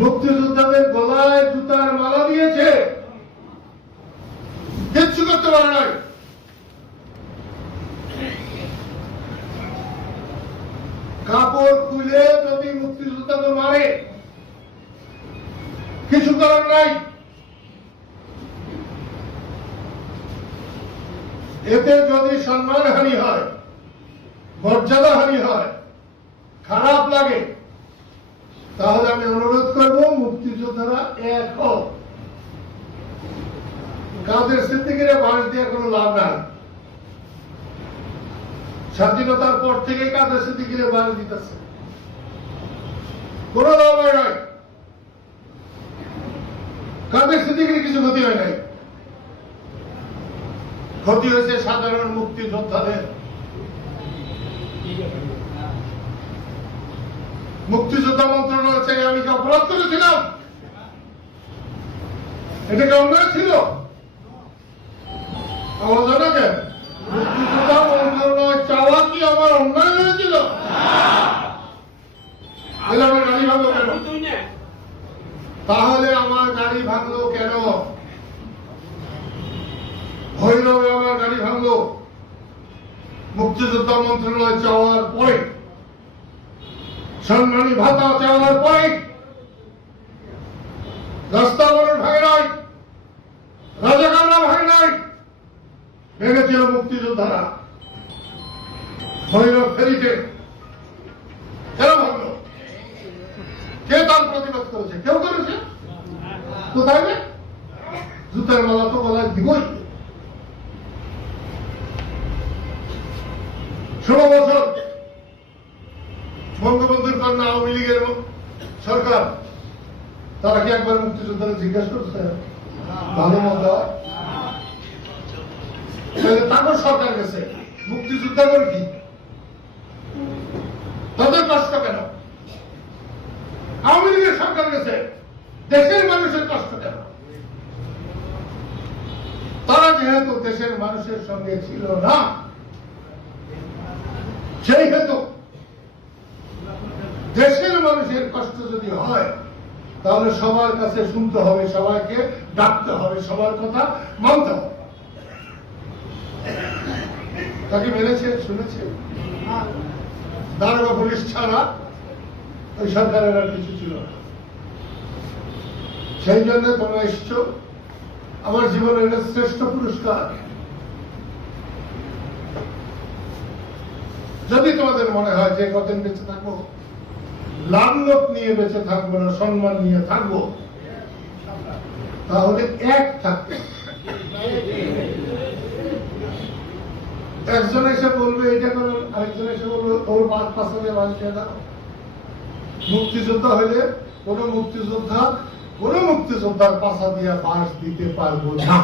মুক্তিযোদ্ধাদের গলায় জুতার মালা দিয়েছে। কিচ্ছু করতে পারে নাই। কাপড় খুলে যদি মুক্তিযোদ্ধাকে মারে, কিছু করার নাই। এতে যদি সম্মানহানি হয়, মর্যাদাহানি হয়, খারাপ লাগে তাহলে আমি অনুরোধ করব, মুক্তিযোদ্ধারা এক হোক কাদের সিদ্দিকের বাঁশ দিয়ে কোনো লাভ নাই। স্বাধীনতার পর থেকে কাদের সিদ্দিকের বাঁশ দিতেছে। কোনো লাভ হয় নাই। কাদের সিদ্দিকের কিছু ক্ষতি হয় নাই? ক্ষতি হয়েছে সাধারণ মুক্তিযোদ্ধাদের। মুক্তিযোদ্ধা মন্ত্রণালয় চাই আমি কি অপরাধ করেছিলাম? এটা কি অন্যায় ছিল? কেন? মুক্তিযোদ্ধা মন্ত্রণালয় চাওয়া কি আমার অন্যায় হয়েছিল? তাহলে আমার গাড়ি ভাঙলো কেন? আমার গাড়ি ভাঙলো। মুক্তিযোদ্ধা মন্ত্রণালয় চাওয়ার পরে সম্মানী ভাতা চাওয়ার পরে রাস্তা ভাঙে নাই ভেঙেছিল মুক্তিযোদ্ধারা। ভৈরব ফেরিতে কেন ভাঙলো? কে তার প্রতিবাদ করেছে? কেউ করেছে? কোথায়? জুতার মালা তো গলায় দিবই। ষোলো বছর লীগের সরকার, তারা কি একবার মুক্তিযোদ্ধারা জিজ্ঞাসা করছে ভালো তাহলে তারপর সরকার গেছে। মুক্তিযোদ্ধা করে কি? তাদের কষ্ট কেন? আওয়ামী লীগের সরকার গেছে। দেশের মানুষের কষ্ট কেন? তারা যেহেতু দেশের মানুষের সঙ্গে ছিল না, সেই হেতু দেশের মানুষের কষ্ট যদি হয়, তাহলে সবার কাছে শুনতে হবে, সবাইকে ডাকতে হবে, সবার কথা মানতে হবে। তাকে মেনেছে শুনেছে? দারোগা পুলিশ ছাড়া ওই সরকারের আর কিছু ছিল না। সেই জন্য তোমরা এসছো। আমার জীবনের শ্রেষ্ঠ পুরস্কার। যদি তোমাদের মনে হয় যে কদিন বেঁচে থাকব লাভ লোক নিয়ে বেঁচে থাকব না, সম্মান নিয়ে থাকব। তাহলে এক থাকতে একজন এসে বলবে, এটা করো। আরেকজন এসে বলবে, ওর পাঁচ পাশে বাঁচিয়ে দাও। মুক্তিযোদ্ধা হইলে কোন মুক্তিযোদ্ধা, কোন মুক্তিযোদ্ধার পাশা দিয়ে বাঁশ দিতে পারব না।